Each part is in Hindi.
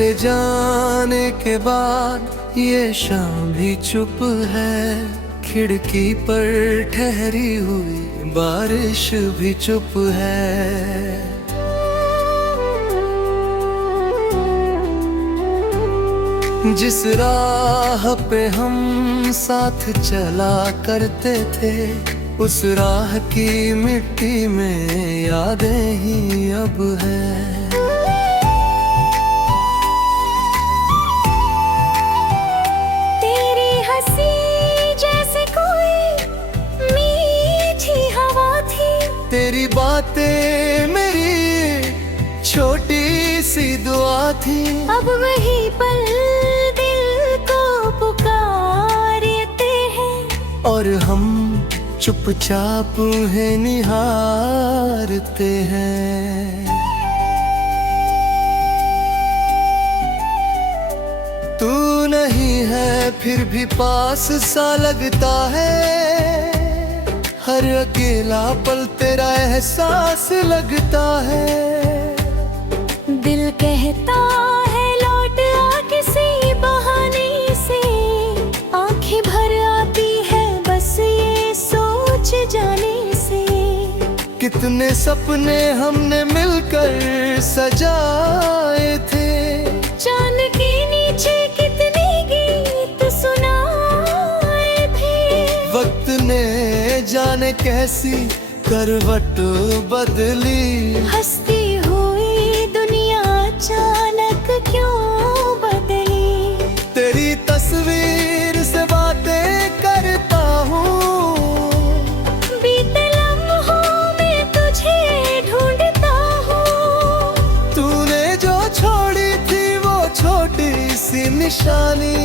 तेरे जाने के बाद ये शाम भी चुप है, खिड़की पर ठहरी हुई बारिश भी चुप है। जिस राह पे हम साथ चला करते थे, उस राह की मिट्टी में यादें ही अब है। तेरी हंसी जैसे कोई मीठी हवा थी, तेरी बातें मेरी छोटी सी दुआ थी। अब वही पल दिल को पुकारते हैं, और हम चुपचाप उन्हें निहारते हैं। तू नहीं है फिर भी पास सा लगता है, हर अकेला पल तेरा एहसास लगता है। दिल कहता है लौट आ किसी बहाने से, आंखें भर आती है बस ये सोच जाने से। कितने सपने हमने मिलकर सजाए थे, चांद के नीचे कितने गीत सुनाए थे। वक्त ने जाने कैसी करवट बदली, हंसती हुई दुनिया अचानक क्यों बदली। तेरी तस्वीर से बातें करता हूँ, बीते लम्हों में तुझे ढूंढता हूँ। तूने जो छोड़ी थी वो छोटी सी निशानी,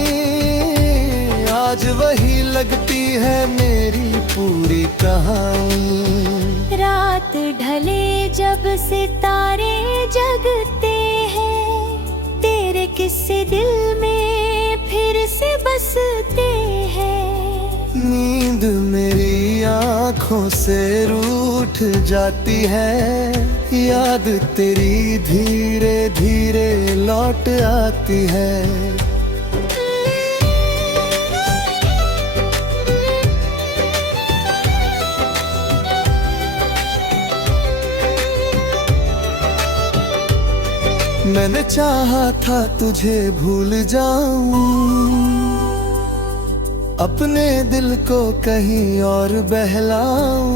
आज वही लगती है मेरी पूरी कहानी। रात ढले जब सितारे जगते हैं, तेरे किस्से दिल में फिर से बसते हैं। नींद मेरी आँखों से रूठ जाती है, याद तेरी धीरे धीरे लौट आती है। मैंने चाहा था तुझे भूल जाऊं, अपने दिल को कहीं और बहलाऊं,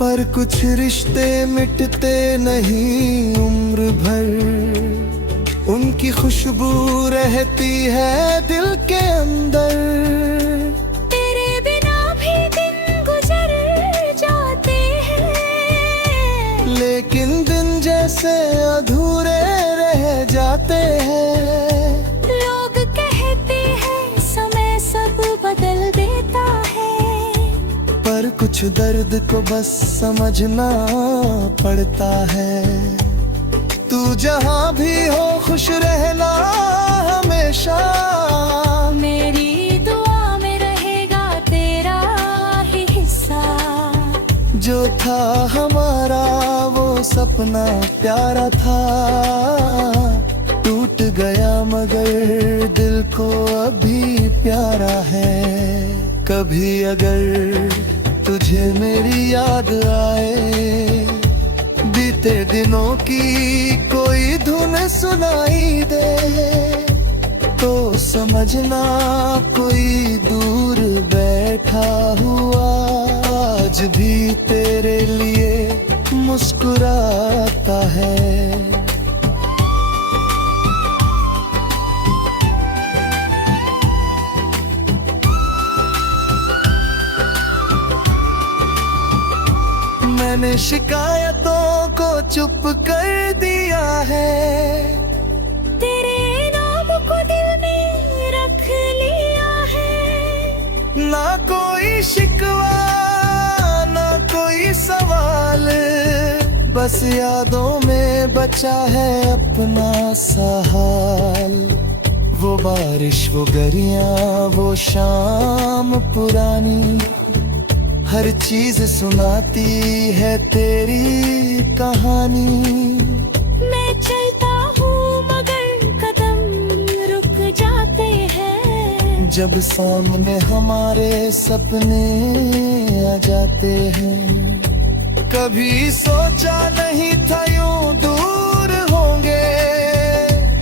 पर कुछ रिश्ते मिटते नहीं उम्र भर, उनकी खुशबू रहती है दिल के अंदर। तेरे बिना भी दिन गुजर जाते हैं, लेकिन दिन जैसे अधूरे रह जाते हैं। लोग कहते हैं समय सब बदल देता है, पर कुछ दर्द को बस समझना पड़ता है। तू जहाँ भी हो खुश रहना हमेशा, मेरी दुआ में रहेगा तेरा ही हिस्सा। जो था हमारा वो सपना प्यारा था, टूट गया मगर दिल को अभी प्यारा है। कभी अगर तुझे मेरी याद आए, बीते दिनों की कोई धुन सुनाई दे, तो समझना कोई दूर बैठा हुआ आज भी तेरे लिए मुस्कुराता है। मैंने शिकायतों को चुप कर दिया है, तेरे नाम को दिल में रख लिया है। ना कोई शिकवा ना कोई सवाल, बस यादों में बचा है अपना सा हाल। वो बारिश वो गरियां वो शाम पुरानी, हर चीज सुनाती है तेरी कहानी। मैं चलता हूँ जब सामने हमारे सपने आ जाते हैं, कभी सोचा नहीं था यूं दूर होंगे,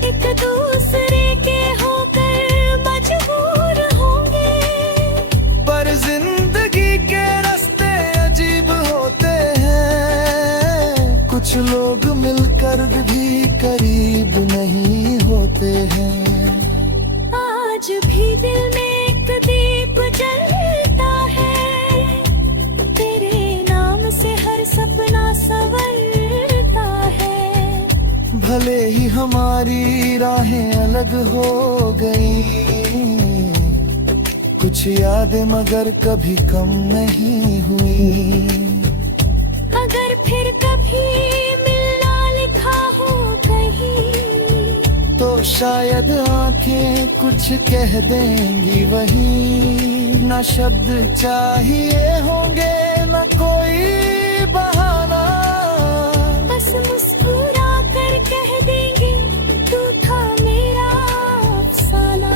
एक दूसरे के होकर मजबूर होंगे। पर जिंदगी के रास्ते अजीब होते हैं, कुछ लोग मिलकर भी करीब नहीं होते हैं। आज भी दिल में एक दीप जलता है, तेरे नाम से हर सपना संवरता है। भले ही हमारी राहें अलग हो गई, कुछ यादें मगर कभी कम नहीं हुई। अगर फिर कभी मिलना लिखा हो कहीं, तो शायद आंखें कुछ कह देंगी वही। ना शब्द चाहिए होंगे ना कोई बहाना, बस मुस्कुरा कर कह देंगे तू था मेरा अफसाना।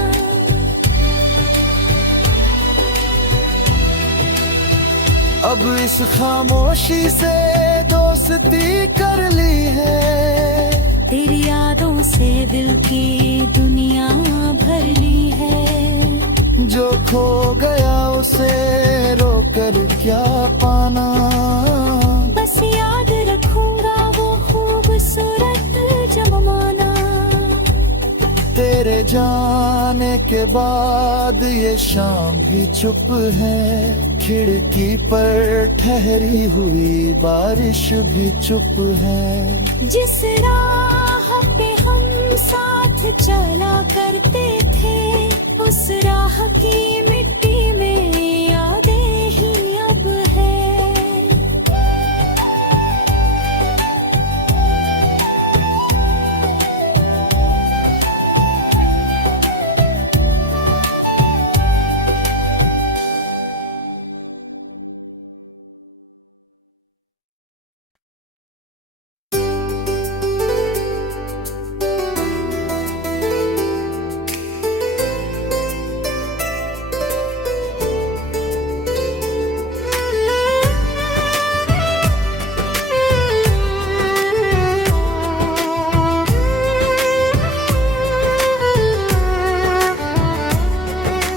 अब इस खामोशी से दोस्ती कर ली है, तेरी यादों से दिल की दुनिया भर ली है। जो खो गया उसे रोकर क्या पाना, बस याद रखूंगा वो खूबसूरत जमाना। तेरे जाने के बाद ये शाम भी चुप है, खिड़की पर ठहरी हुई बारिश भी चुप है। जिस राह पे हम साथ चला करते थे, उस राह की मिट्टी में यादें ही अब है।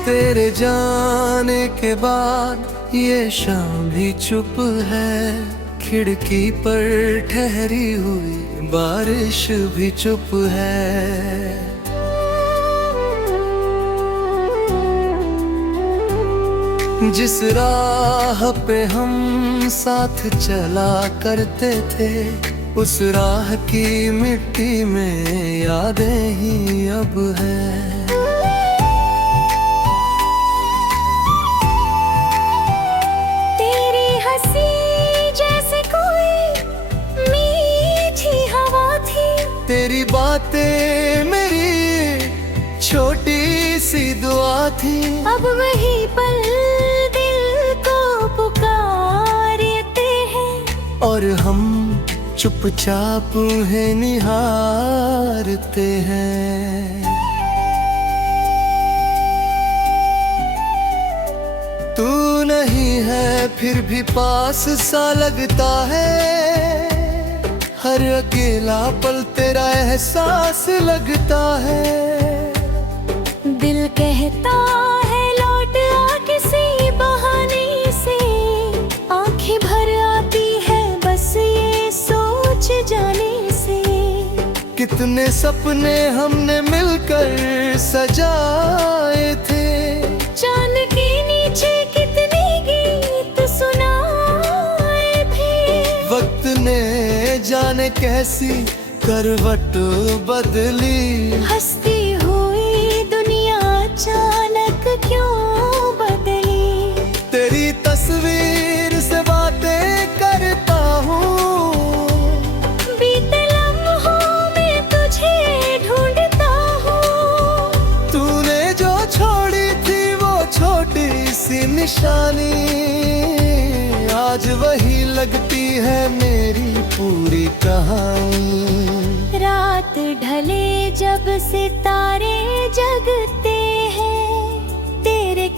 तेरे जाने के बाद ये शाम भी चुप है, खिड़की पर ठहरी हुई बारिश भी चुप है। जिस राह पे हम साथ चला करते थे, उस राह की मिट्टी में यादें ही अब है। तेरी बातें मेरी छोटी सी दुआ थी, अब वही पल दिल को पुकारते हैं, और हम चुपचाप उन्हें निहारते हैं। तू नहीं है फिर भी पास सा लगता है, हर अकेला पल तेरा एहसास लगता है। दिल कहता है लौट आ किसी बहाने से, आंखें भर आती है बस ये सोच जाने से। कितने सपने हमने मिलकर सजाए थे, चांद के नीचे कितने गीत सुनाए थे। वक्त ने जाने कैसी करवट बदली, हंसती हुई दुनिया अचानक क्यों बदली। तेरी तस्वीर से बातें करता हूँ, बीते लम्हों में तुझे ढूंढता हूँ। तूने जो छोड़ी थी वो छोटी सी निशानी, आज वही लगती है मेरी पूरी कहानी। रात ढले जब सितारे जगते हैं,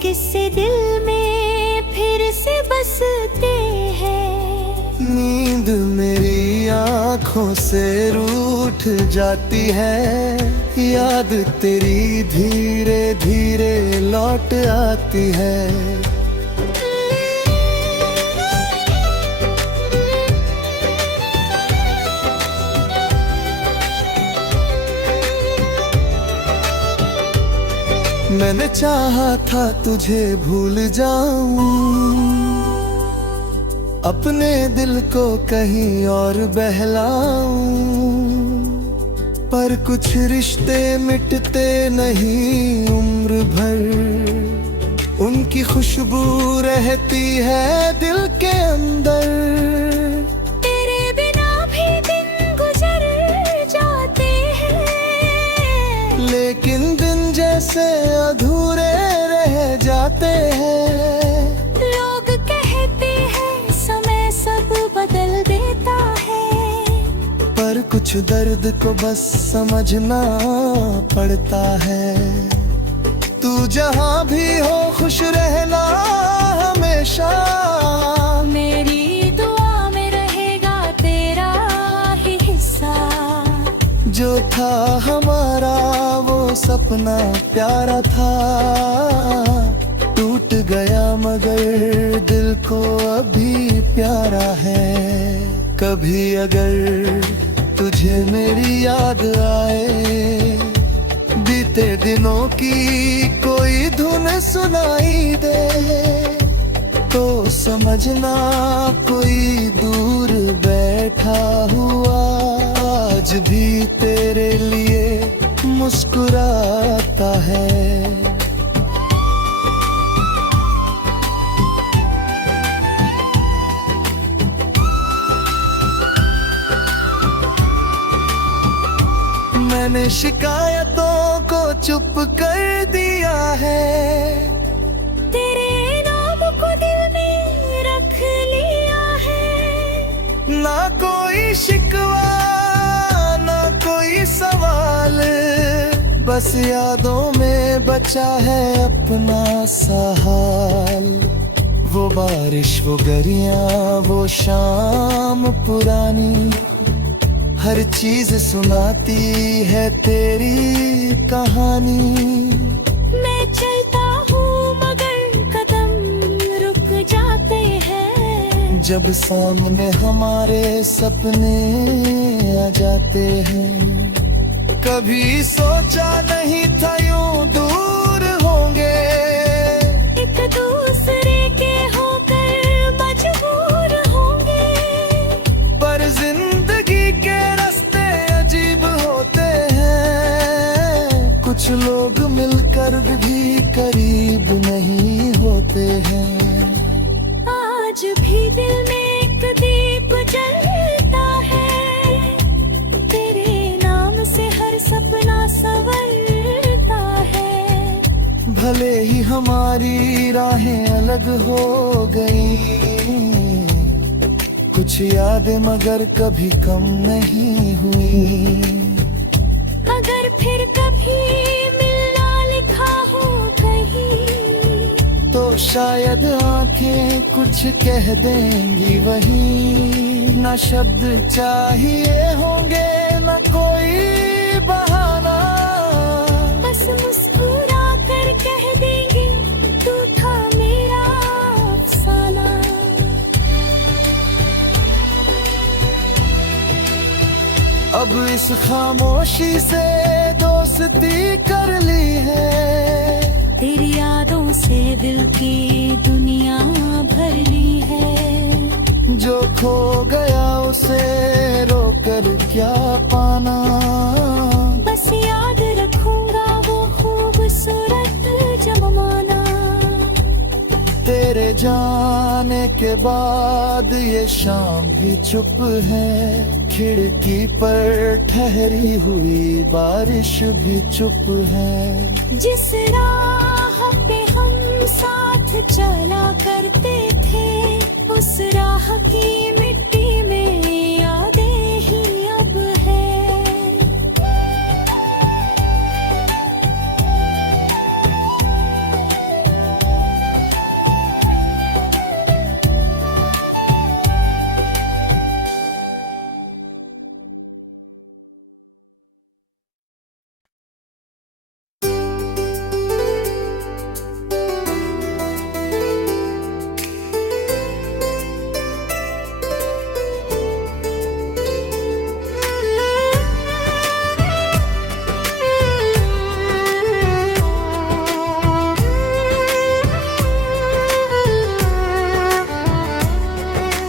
किससे दिल में फिर से बसते हैं। नींद मेरी आँखों से रूठ जाती है, याद तेरी धीरे धीरे लौट आती है। मैंने चाहा था तुझे भूल जाऊं, अपने दिल को कहीं और बहलाऊं, पर कुछ रिश्ते मिटते नहीं उम्र भर, उनकी खुशबू रहती है दिल के अंदर। तेरे बिना भी दिन गुजर जाते हैं, लेकिन दिन जैसे अधूरे रह जाते हैं। लोग कहते हैं समय सब बदल देता है, पर कुछ दर्द को बस समझना पड़ता है। तू जहाँ भी हो खुश रहना हमेशा, मेरी दुआ में रहेगा तेरा ही हिस्सा। जो था हमारा वो सपना प्यारा था, टूट गया मगर दिल को अभी प्यारा है। कभी अगर तुझे मेरी याद आए, बीते दिनों की कोई धुन सुनाई दे, तो समझना कोई दूर बैठा हुआ आज भी तेरे लिए मुस्कुराता है। मैंने शिकायतों को चुप कर दिया है, तेरे नाम को दिल में रख लिया है। ना कोई शिकवा ना कोई सवाल, बस यादों में बचा है अपना सा हाल। वो बारिश वो गरियां वो शाम पुरानी, हर चीज सुनाती है तेरी कहानी। मैं चलता हूँ मगर कदम रुक जाते हैं, जब सामने हमारे सपने आ जाते हैं। कभी सोचा नहीं था यूं दूर होंगे, एक दूसरे के होकर मजबूर होंगे। पर जिंदगी के रास्ते अजीब होते हैं, कुछ लोग मिलकर भी करीब नहीं होते हैं। आज भी दिल में एक दीप जलता है, तेरे नाम से हर सपना संवरता है। भले ही हमारी राहें अलग हो गई, कुछ यादें मगर कभी कम नहीं हुई। अगर फिर कभी मिलना लिखा हो कहीं, तो शायद आंखें कुछ कह देंगी वही। ना शब्द चाहिए होंगे ना कोई बहाना, बस मुस्कुरा कर कह देंगे तू था मेरा अफसाना। अब इस खामोशी से दोस्ती कर ली है, तेरी यादों से दिल की दुनिया भर ली है। जो खो गया उसे रोकर क्या पाना, बस याद रखूंगा वो खूबसूरत जमाना। तेरे जाने के बाद ये शाम भी चुप है, खिड़की पर ठहरी हुई बारिश भी चुप है। जिस राह पे हम साथ चला करते थे, उस राह की मिट्टी में यादें ही अब है।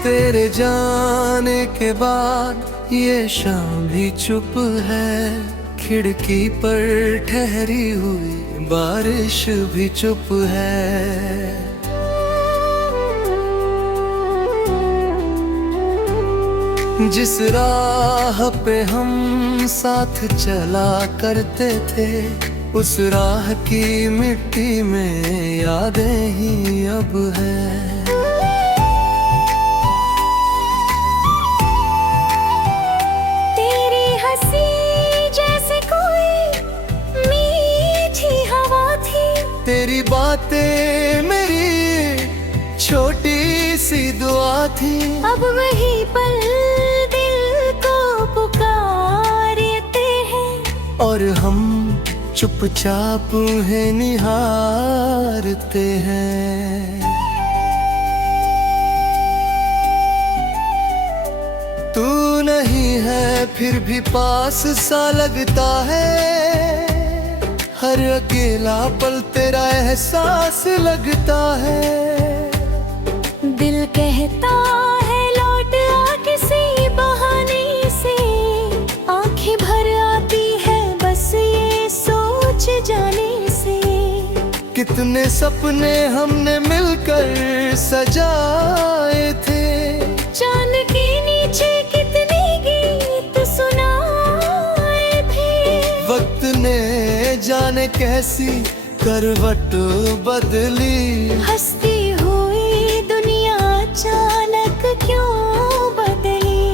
तेरे जाने के बाद ये शाम भी चुप है, खिड़की पर ठहरी हुई बारिश भी चुप है। जिस राह पे हम साथ चला करते थे, उस राह की मिट्टी में यादें ही अब है। तेरी हंसी जैसे कोई मीठी हवा थी, तेरी बातें मेरी छोटी सी दुआ थी। अब वही पल दिल को पुकारते हैं, और हम चुपचाप उन्हें निहारते हैं। तू नहीं है फिर भी पास सा लगता है, हर अकेला पल तेरा एहसास लगता है। दिल कहता है लौट आ किसी बहाने से, आंखें भर आती है बस ये सोच जाने से। कितने सपने हमने मिलकर सजाए थे, चांद के नीचे कितने गीत सुनाए थे। वक्त ने जाने कैसी करवट बदली, हंसती हुई दुनिया अचानक क्यों बदली।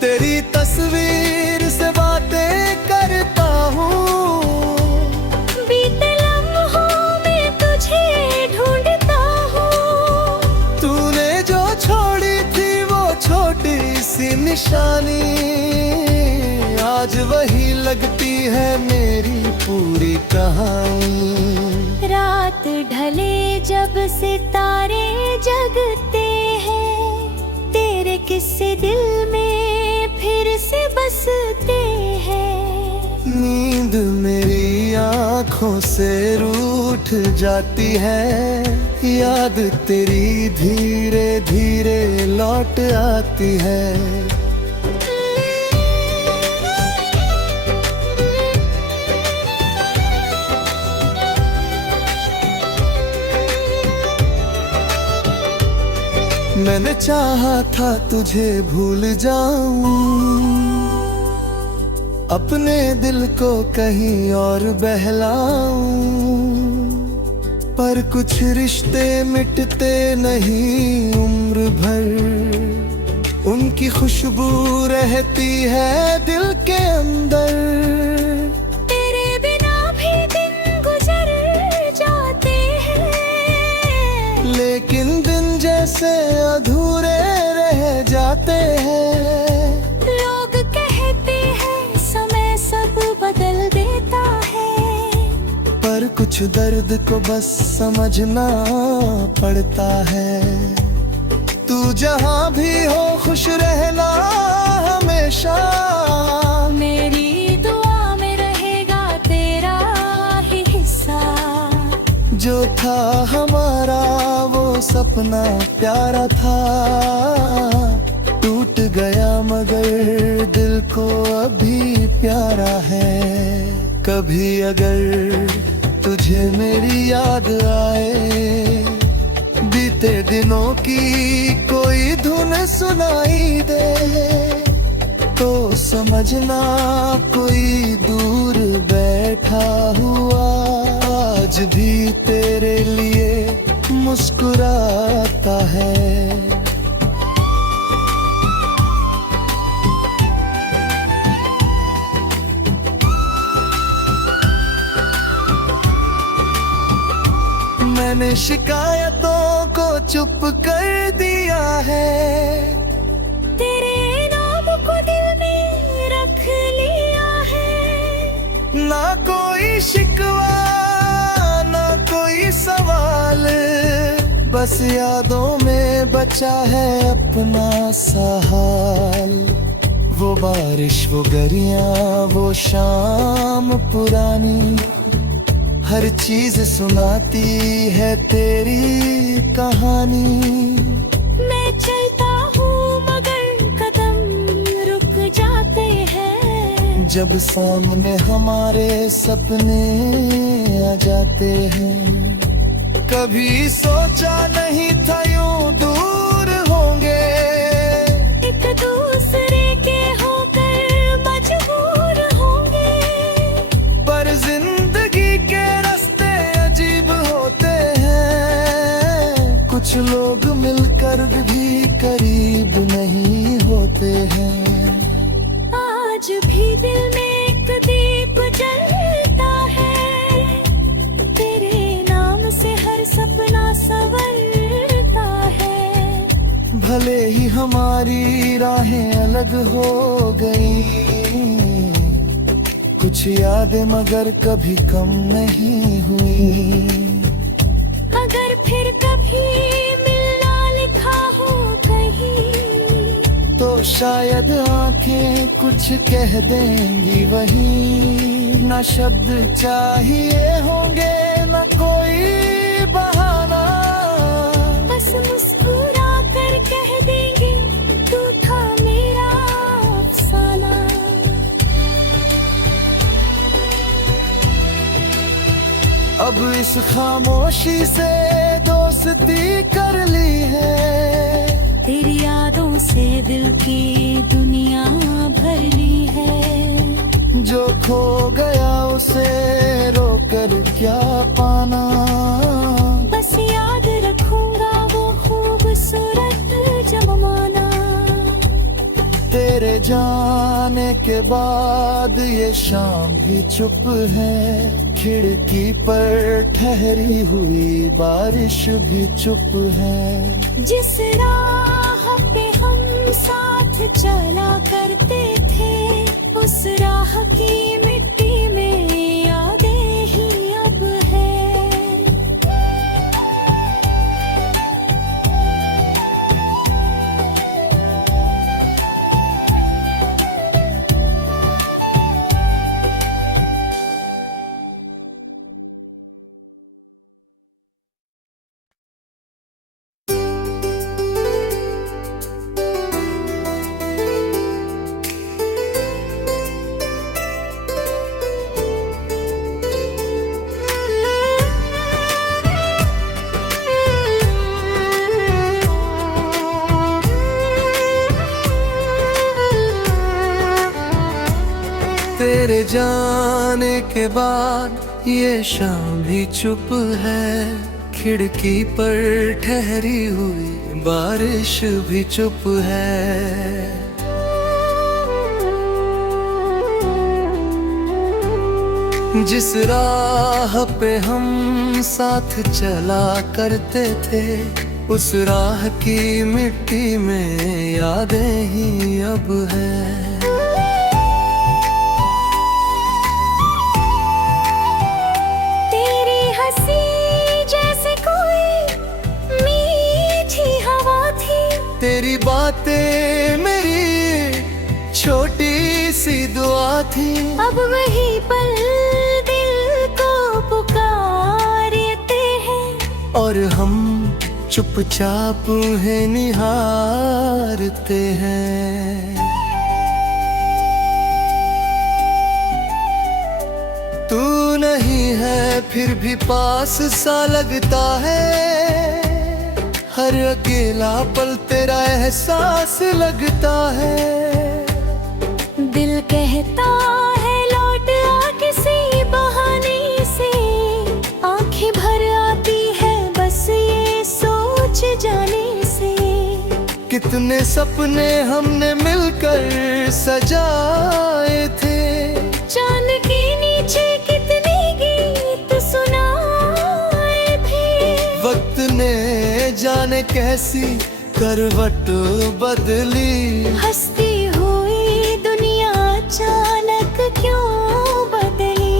तेरी तस्वीर से बातें करता हूँ, बीते लम्हों में तुझे ढूंढता हूँ। तूने जो छोड़ी थी वो छोटी सी निशानी, आज वही लगती है मेरी पूरी कहानी। रात ढले जब सितारे जगते हैं, तेरे किस्से दिल में फिर से बसते हैं। नींद मेरी आँखों से रूठ जाती है, याद तेरी धीरे धीरे लौट आती है। मैंने चाहा था तुझे भूल जाऊं, अपने दिल को कहीं और बहलाऊं, पर कुछ रिश्ते मिटते नहीं उम्र भर, उनकी खुशबू रहती है दिल के अंदर। तेरे बिना भी दिन गुजर जाते हैं, लेकिन दिन जैसे अधूरे रह जाते हैं। लोग कहते हैं समय सब बदल देता है, पर कुछ दर्द को बस समझना पड़ता है। तू जहाँ भी हो खुश रहना हमेशा, मेरी दुआ में रहेगा तेरा ही हिस्सा। जो था हमारा वो सपना प्यारा था, टूट गया मगर दिल को अभी प्यारा है। कभी अगर तुझे मेरी याद आए, बीते दिनों की कोई धुन सुनाई दे, तो समझना कोई दूर बैठा हुआ आज भी तेरे लिए मुस्कुराता है। मैंने शिकायतों को चुप कर दिया है, तेरे नाम को दिल में रख लिया है। ना कोई शिकवा ना कोई सवाल, बस यादों में बचा है अपना सा हाल। वो बारिश वो गरियां वो शाम पुरानी, हर चीज सुनाती है तेरी कहानी। मैं चलता हूँ जब सामने हमारे सपने आ जाते हैं। कभी सोचा नहीं था यूं दूर होंगे, एक दूसरे के होकर मजबूर होंगे। पर जिंदगी के रास्ते अजीब होते हैं। कुछ लोग मिलकर भी करीब नहीं होते हैं। आज भी दिल में एक दीप जलता है, तेरे नाम से हर सपना संवरता है। भले ही हमारी राहें अलग हो गई, कुछ यादें मगर कभी कम नहीं हुई। अगर फिर कभी मिलना लिखा हो कहीं, तो शायद आंखें कुछ कह देंगी वही। ना शब्द चाहिए होंगे ना कोई बहाना, बस मुस्कुरा कर कह देंगे तू था मेरा अफसाना। अब इस खामोशी से दोस्ती कर ली है। तेरी यादों से दिल की दुनिया भर ली है। जो खो गया उसे रोकर क्या पाना, बस याद रखूंगा वो खूबसूरत जमाना। तेरे जाने के बाद ये शाम भी चुप है। खिड़की पर ठहरी हुई बारिश भी चुप है। जिस राह पे हम साथ चला करते थे, उस राह की मिट्टी में यादें ही अब है। तेरे जाने के बाद ये शाम भी चुप है। खिड़की पर ठहरी हुई बारिश भी चुप है। जिस राह पे हम साथ चला करते थे, उस राह की मिट्टी में यादें ही अब है। तेरी बातें मेरी छोटी सी दुआ थी। अब वही पल दिल को पुकारते हैं, और हम चुपचाप उन्हें निहारते हैं। तू नहीं है फिर भी पास सा लगता है। हर अकेला पल तेरा एहसास लगता है। दिल कहता है लौट आ किसी बहाने से, आंखें भर आती है बस ये सोच जाने से। कितने सपने हमने मिलकर सजाए थे। चांद के नीचे कितने गीत सुनाए थे। वक्त ने जाने कैसी करवट बदली। हंसती हुई दुनिया अचानक क्यों बदली।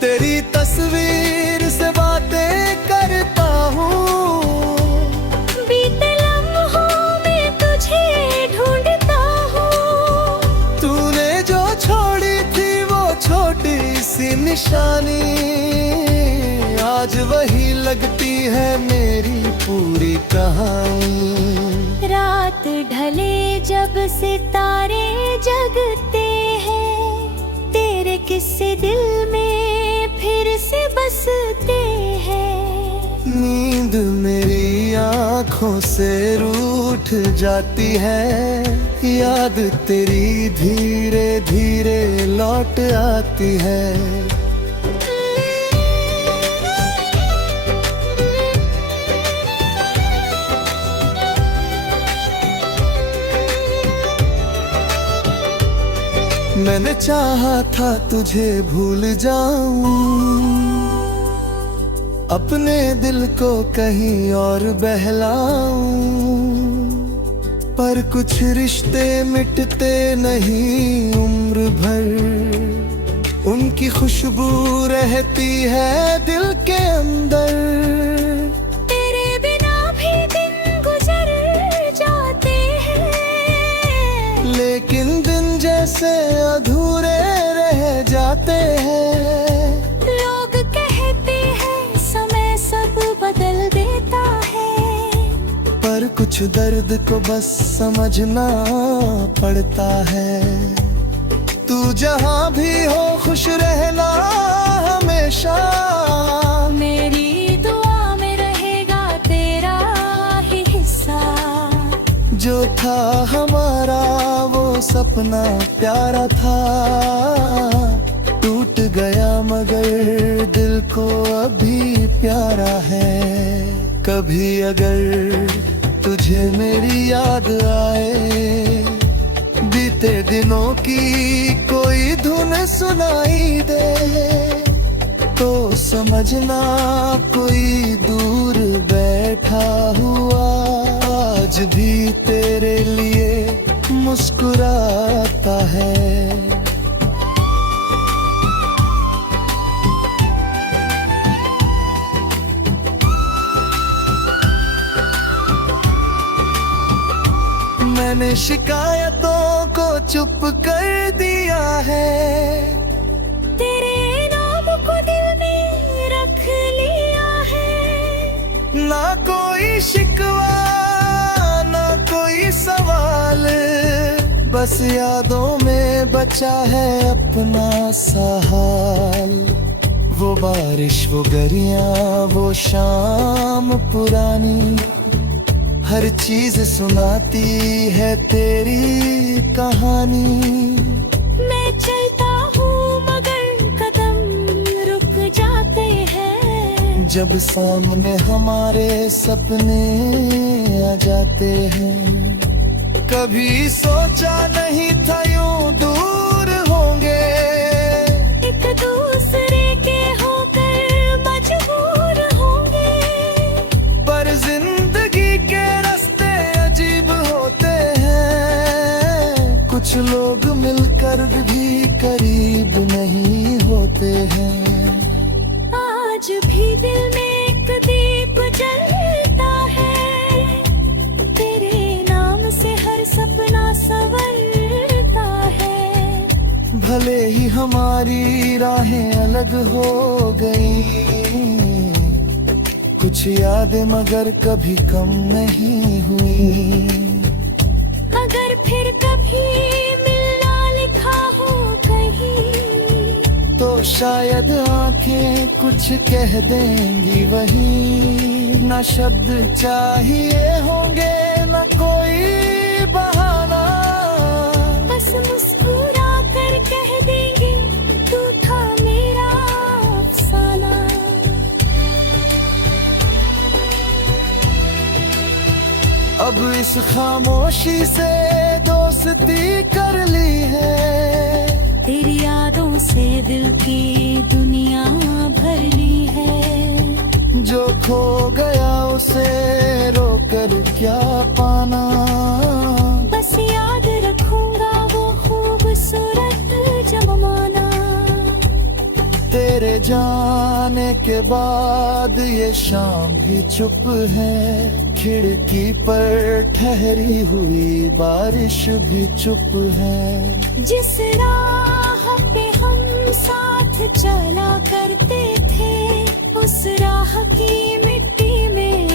तेरी तस्वीर से बातें करता हूँ। बीते लम्हों में तुझे ढूंढता हूँ। तूने जो छोड़ी थी वो छोटी सी निशानी, आज वही लगती है मेरी पूरी कहानी। रात ढले जब सितारे जगते हैं, किससे दिल में फिर से बसते हैं। नींद मेरी आँखों से रूठ जाती है, याद तेरी धीरे धीरे लौट आती है। मैंने चाहा था तुझे भूल जाऊं, अपने दिल को कहीं और बहलाऊं, पर कुछ रिश्ते मिटते नहीं उम्र भर, उनकी खुशबू रहती है दिल के अंदर। तेरे बिना भी दिन गुजर जाते हैं, लेकिन दिन जैसे अधूरे रह जाते हैं। लोग कहते हैं समय सब बदल देता है, पर कुछ दर्द को बस समझना पड़ता है। तू जहाँ भी हो खुश रहना हमेशा, मेरी दुआ में रहेगा तेरा ही हिस्सा। जो था हमारा वो सपना प्यारा था, टूट गया मगर दिल को अभी प्यारा है। कभी अगर तुझे मेरी याद आए, बीते दिनों की कोई धुन सुनाई दे, तो समझना कोई दूर बैठा हुआ आज भी तेरे लिए मुस्कुराता है। मैंने शिकायतों को चुप कर दिया है, तेरे नाम को दिल में रख लिया है। ना कोई शिकवा ना कोई सवाल, बस यादों में बचा है अपना सा हाल। वो बारिश वो गरियां वो शाम पुरानी, हर चीज सुनाती है तेरी कहानी। मैं चलता हूँ मगर कदम रुक जाते हैं, जब सामने हमारे सपने आ जाते हैं। कभी सोचा नहीं था यूं दूर होंगे, एक दूसरे के होकर मजबूर होंगे। पर जिंदगी के रास्ते अजीब होते हैं, कुछ लोग मिलकर भी करीब नहीं होते हैं। आज भी दिल में एक दीप जलता है, तेरे नाम से हर सपना संवरता है। भले ही हमारी राहें अलग हो गई, कुछ यादें मगर कभी कम नहीं हुई। अगर फिर कभी मिलना लिखा हो कहीं, तो शायद आंखें कुछ कह देंगी वही। ना शब्द चाहिए होंगे ना कोई बहाना, बस मुस्कुरा कर कह देंगे तू था मेरा अफसाना। अब इस खामोशी से दोस्ती कर ली है, तेरी यादों से दिल की दुनिया भर ली है। जो खो गया उसे रोकर क्या पाना, बस याद रखूंगा वो खूबसूरत जमाना। तेरे जाने के बाद ये शाम भी चुप है, खिड़की पर ठहरी हुई बारिश भी चुप है। जिस राह पे हम साथ चला करते थे, उस राह की मिट्टी में